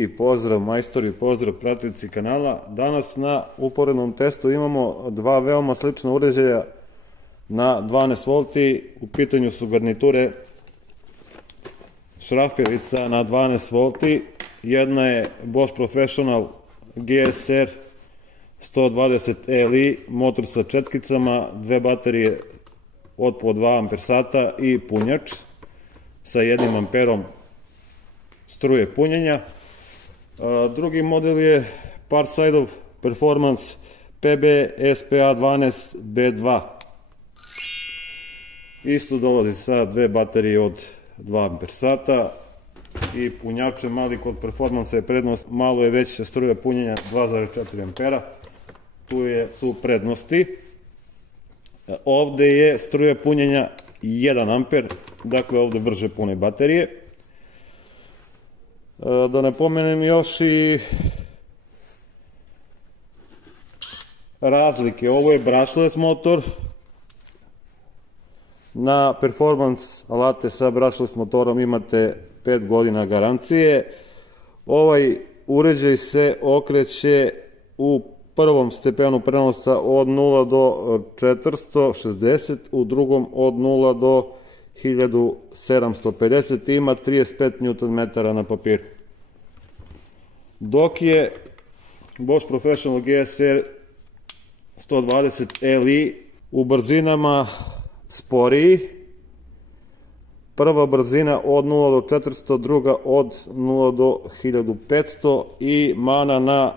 I pozdrav majstori, pozdrav pratioci kanala. Danas na uporednom testu imamo dva veoma slična uređaja na 12 V. U pitanju su garniture šraferica na 12 V. Jedna je Bosch Professional GSR 120 Li, motor sa četkicama, dve baterije od po 2 Ah i punjač sa 1 amperom struje punjenja. Drugi model je Parksidov Performance PB SPA12 B2. Isto dolazi sa dve baterije od 2 Ah i punjačem, ali kod Performance je prednost, malo je veća struja punjenja 2,4 ampera. Tu su prednosti. Ovde je struja punjenja 1 amper, dakle ovde brže pune baterije. Da ne pomenem još i razlike. Ovo je brushless motor. Na Performance alate sa brushless motorom imate 5 godina garancije. Ovaj uređaj se okreće u prvom stepenu prenosa od 0 do 460, u drugom od 0 do 1750 i ima 35 Nm na papiru. Dok je Bosch Professional GSR 120 Li u brzinama sporiji. Prva brzina od 0 do 400, druga od 0 do 1500 i mana na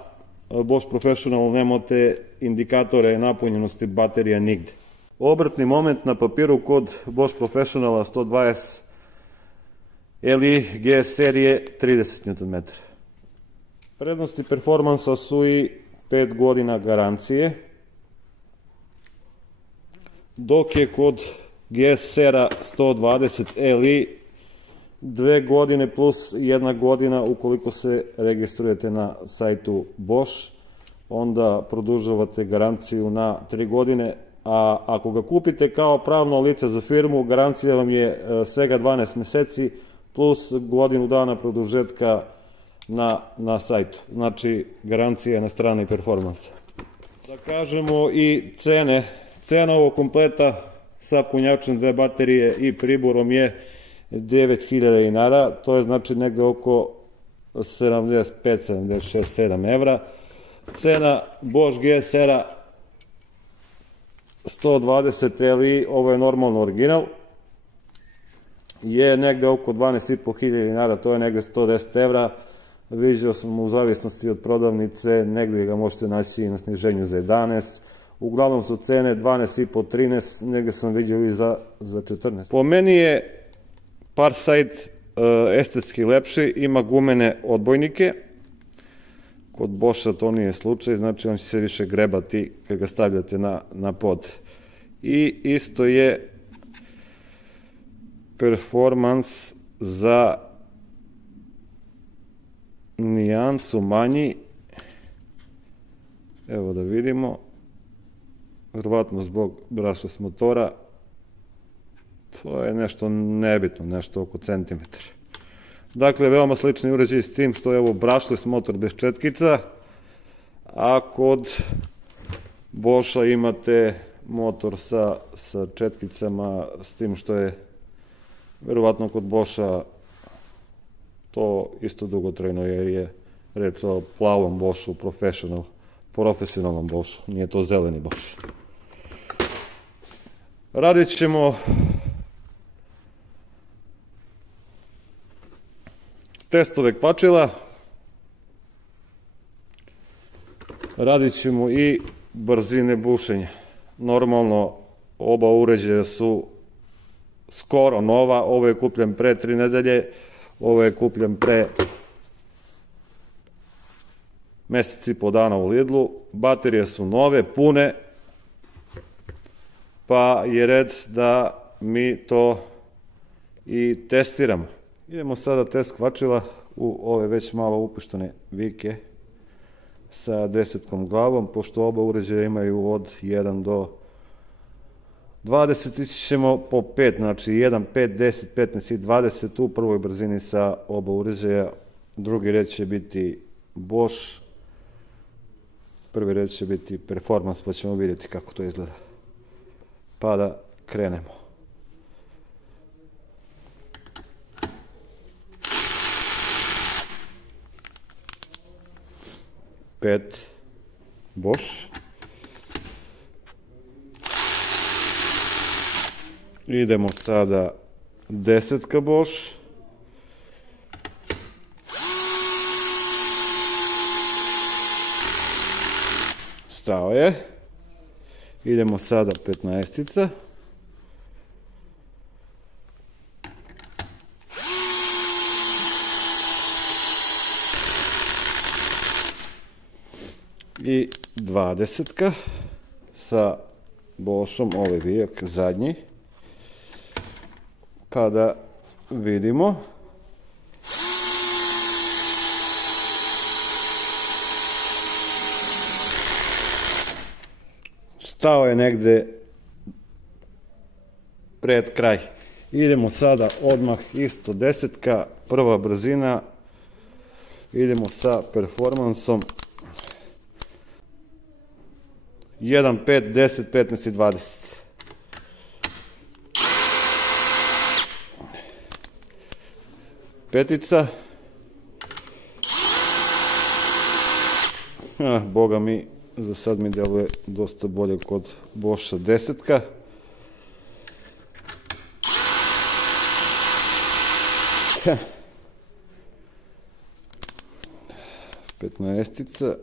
Bosch Professional nemate indikatore napunjenosti baterija nigde. Obratni moment na papiru kod Bosch Professionala 120 Li GSR je 30 Nm. Prednosti Performansa su i 5 godina garancije, dok je kod GSR-a 120 Li 2 godine plus 1 godina ukoliko se registrujete na sajtu Bosch, onda produžavate garanciju na 3 godine, a ako ga kupite kao pravno lice za firmu, garancija vam je svega 12 meseci plus godinu dana produžetka na sajtu. Znači, garancija je na strani Performansa. Da kažemo i cene. Cena ovog kompleta sa punjačem, dve baterije i priborom je 9000 dinara, to je znači negde oko 75, 76, 7 evra. Cena Bosch GSR-a 120 Li, ovo je normalno original, je negde oko 12.500 dinara, to je negde 110 evra. Viđao sam u zavisnosti od prodavnice, negde ga možete naći na sniženju za 11. Uglavnom su cene 12.500, 13, negde sam vidio i za 14. Po meni je Parkside estetski lepši, ima gumene odbojnike. Kod Boscha to nije slučaj, znači on će se više grebati kad ga stavljate na pod. I isto je Performance za nijansu manji. Evo da vidimo. Verovatno zbog brushless motora. To je nešto nebitno, nešto oko centimetra. Dakle, veoma slični uređaj s tim što je ovo brushless motor bez četkica, a kod Boscha imate motor sa četkicama, s tim što je verovatno kod Boscha to isto dugotrajno, jer je reč o plavom Boschu, profesionalnom Boschu, nije to zeleni Bosch. Radit ćemo testove kvačila, radit ćemo i brzine bušenja. Normalno, oba uređaja su skoro nova, ovo je kupljen pre 3 nedelje, ovo je kupljen pre mesec i po dana u Lidlu. Baterije su nove, pune, pa je red da mi to i testiramo. Idemo sada test kvačila u ove već malo upuštene vike sa 10 glavom, pošto oba uređaja imaju od 1 do 20, ići ćemo po 5, znači 1, 5, 10, 15 i 20 u prvoj brzini sa oba uređaja drugi red će biti Bosch, prvi red će biti Performance, pa ćemo vidjeti kako to izgleda. Pa da krenemo. Pet Bosch. Idemo sada 10 Bosch. Stao je. Idemo sada 15. I 20 sa Boschom, ovaj vijak zadnji. Kada vidimo stao je negde pred kraj. Idemo sada odmah isto 10, prva brzina. Idemo sa Performanceom 1, 5, 10, 15 i 20. Petica. Boga mi, za sad mi deluje dosta bolje kod Boscha 10. Petnaestica.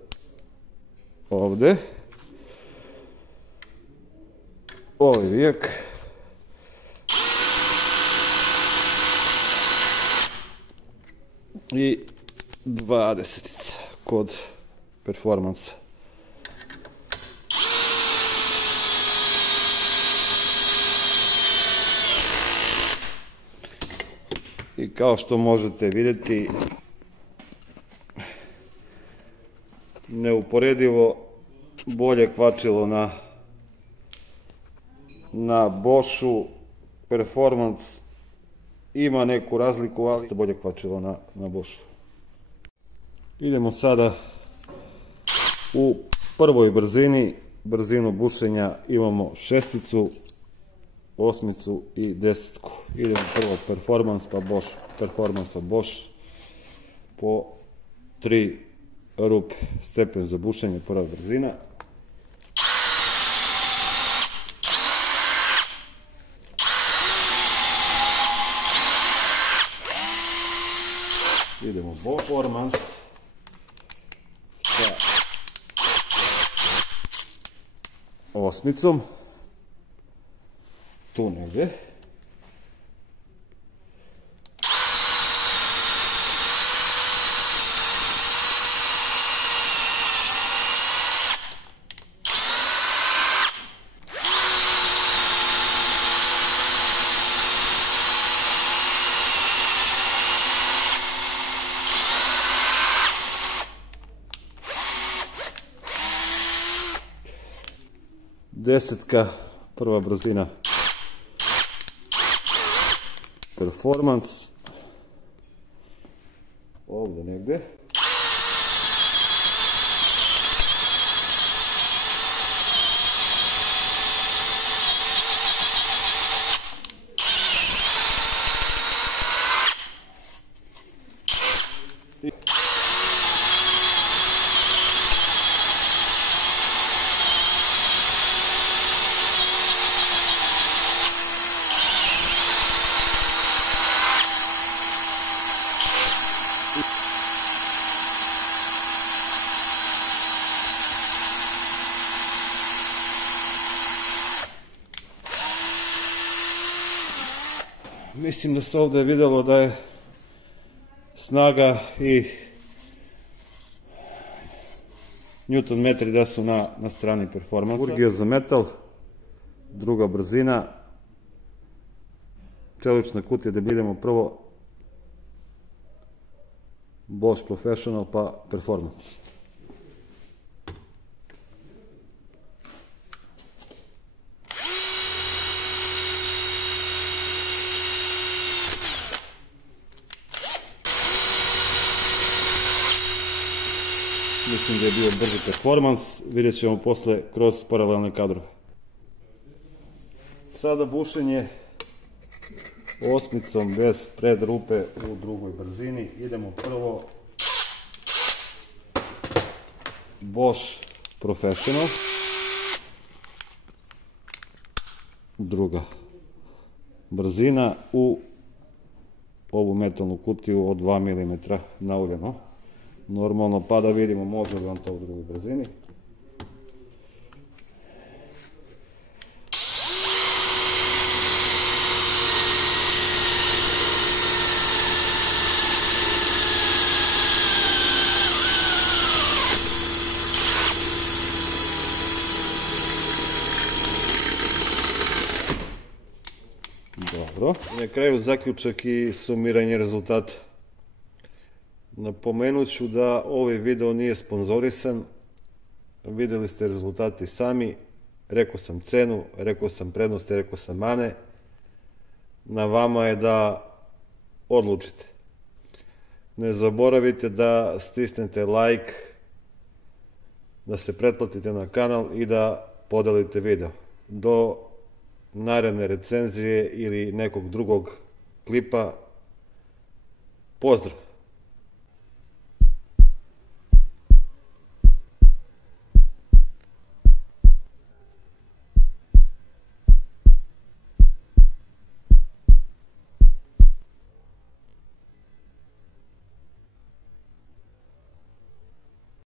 Ovde. Ovaj vijak. I 20 kod Performansa. I kao što možete vidjeti, neuporedivo bolje kvačilo na Boschu. Performance ima neku razliku, ali bolje kvačilo na Boschu. Idemo sada u prvoj brzini, brzinu bušenja imamo 6, 8 i 10. Idemo prvo Performance pa Bosch, Performance pa Bosch, po 3 rupe, stepen za bušenje, prva brzina. Idemo Performance sa 8, tu negde. Desetka, prva brzina Performance, ovdje negdje. Mislim da se ovdje vidjelo da je snaga i newton metri da su na strani Performansa. Urgio za metal, druga brzina, čelična kutija, da idemo prvo Bosch Professional pa Performance. mislim da je bio brži performans, vidjet ćemo posle kroz paralelne kadrove. Sada bušenje osmicom bez predrupe u drugoj brzini. Idemo prvo Bosch Professional, druga brzina u ovu metalnu kutiju od 2 mm nauljeno. Normalno pa da vidimo može li on to u drugoj brzini. Dobro. Na kraju zaključak i sumiranje rezultata. Napomenut ću da ovaj video nije sponzorisan. Videli ste rezultati sami. Rekao sam cenu, rekao sam prednosti, rekao sam mane. Na vama je da odlučite. Ne zaboravite da stisnete like, da se pretplatite na kanal i da podelite video. Do naredne recenzije ili nekog drugog klipa. Pozdrav!